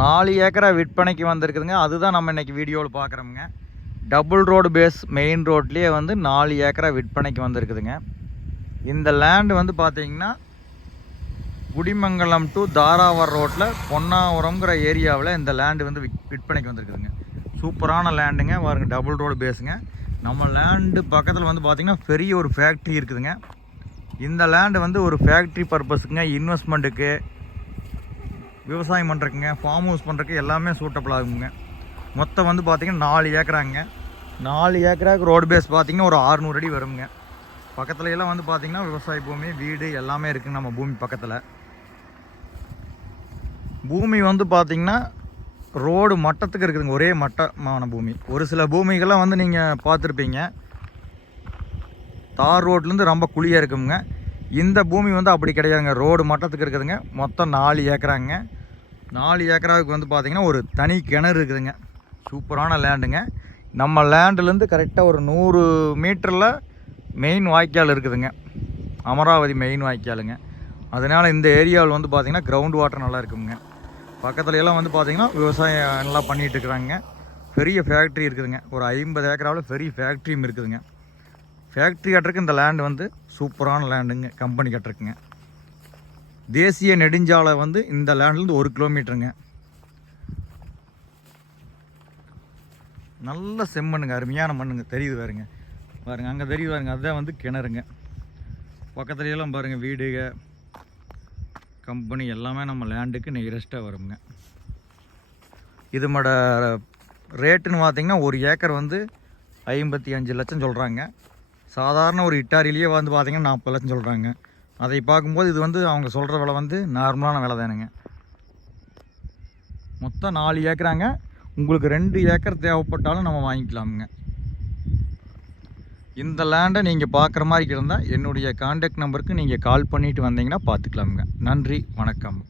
நாலு ஏக்கரா விற்பனைக்கு வந்திருக்குதுங்க. அதுதான் நம்ம இன்னைக்கு வீடியோவில் பார்க்குறோமுங்க டபுள் ரோடு பேஸ் மெயின் ரோட்லேயே வந்து நாலு ஏக்கரா விற்பனைக்கு வந்திருக்குதுங்க. இந்த லேண்டு வந்து பார்த்தீங்கன்னா குடிமங்கலம் டு தாராவர் ரோட்டில் பொன்னாவரம்ங்கிற ஏரியாவில் இந்த லேண்டு வந்து விற்பனைக்கு வந்திருக்குதுங்க. சூப்பரான லேண்டுங்க பாருங்க டபுள் ரோடு பேஸுங்க நம்ம லேண்டு பக்கத்தில் வந்து பார்த்திங்கன்னா பெரிய ஒரு ஃபேக்ட்ரி இருக்குதுங்க. இந்த லேண்டு வந்து ஒரு ஃபேக்ட்ரி பர்பஸுக்குங்க இன்வெஸ்ட்மெண்ட்டுக்கு விவசாயம் பண்ணுறக்குங்க ஃபார்ம் ஹவுஸ் பண்ணுறக்கு எல்லாமே சூட்டபிள் ஆகுங்க மொத்தம் வந்து பார்த்திங்கன்னா நாலு ஏக்கராங்க. நாலு ஏக்கராக்கு ரோடு பேஸ் பார்த்திங்கன்னா ஒரு 600 அடி வருங்க. பக்கத்துல எல்லாம் வந்து பார்த்திங்கன்னா விவசாய பூமி வீடு எல்லாமே இருக்குங்க நம்ம பூமி பக்கத்தில். பூமி வந்து பார்த்திங்கன்னா ரோடு மட்டத்துக்கு இருக்குதுங்க ஒரே மட்டமான பூமி. ஒரு சில பூமிகள்லாம் வந்து நீங்கள் பார்த்துருப்பீங்க. தார் ரோட்லேருந்து ரொம்ப குழியாக இருக்குங்க. இந்த பூமி வந்து அப்படி கிடையாதுங்க. ரோடு மட்டத்துக்கு இருக்குதுங்க. மொத்தம் நாலு ஏக்கராங்க. நாலு ஏக்கராவுக்கு வந்து பார்த்திங்கன்னா ஒரு தனி கிணறு இருக்குதுங்க. சூப்பரான லேண்டுங்க. நம்ம லேண்டுலேருந்து கரெக்டாக ஒரு நூறு மீட்டரில் மெயின் வாய்க்கால் இருக்குதுங்க. அமராவதி மெயின் வாய்க்காலுங்க. அதனால் இந்த ஏரியாவில் வந்து பார்த்திங்கன்னா கிரவுண்ட் வாட்டர் நல்லா இருக்குங்க. பக்கத்துல எல்லாம் வந்து பார்த்திங்கன்னா விவசாயம் நல்லா பண்ணிகிட்டு இருக்கிறாங்க. பெரிய ஃபேக்ட்ரி இருக்குதுங்க. ஒரு ஐம்பது ஏக்கராவில் பெரிய ஃபேக்ட்ரியும் இருக்குதுங்க. ஃபேக்ட்ரி கட்டுறக்கு இந்த லேண்டு வந்து சூப்பரான லேண்டுங்க கம்பெனி கட்டுறக்குங்க தேசிய நெடுஞ்சாலை வந்து இந்த லேண்ட்லேருந்து ஒரு கிலோமீட்டருங்க நல்ல செம்மண்ணுங்க அருமையான மண்ணுங்க. தெரியுது பாருங்க. பாருங்க அங்கே தெரியுது பாருங்க. அதுதான் வந்து கிணறுங்க. பக்கத்துலையெல்லாம் பாருங்கள் வீடுக கம்பெனி எல்லாமே நம்ம லேண்டுக்கு நியரஸ்ட்டாக வருங்க இதோட ரேட்டுன்னு பார்த்தீங்கன்னா ஒரு ஏக்கர் வந்து ஐம்பத்தி அஞ்சு லட்சம் சொல்கிறாங்க சாதாரண ஒரு இட்டாரிலேயே வந்து பார்த்தீங்கன்னா நாற்பது லட்சம் சொல்கிறாங்க அதை பார்க்கும்போது இது வந்து அவங்க சொல்கிற விலை வந்து நார்மலான விலை தானுங்க. மொத்தம் நாலு ஏக்கராங்க. உங்களுக்கு ரெண்டு ஏக்கர் தேவைப்பட்டாலும் நம்ம வாங்கிக்கலாமுங்க. இந்த லேண்டை நீங்கள் பார்க்குற மாதிரி இருந்தால் என்னுடைய காண்டாக்ட் நம்பருக்கு நீங்கள் கால் பண்ணிவிட்டு வந்தீங்கன்னா பார்த்துக்கலாமுங்க. நன்றி வணக்கம்.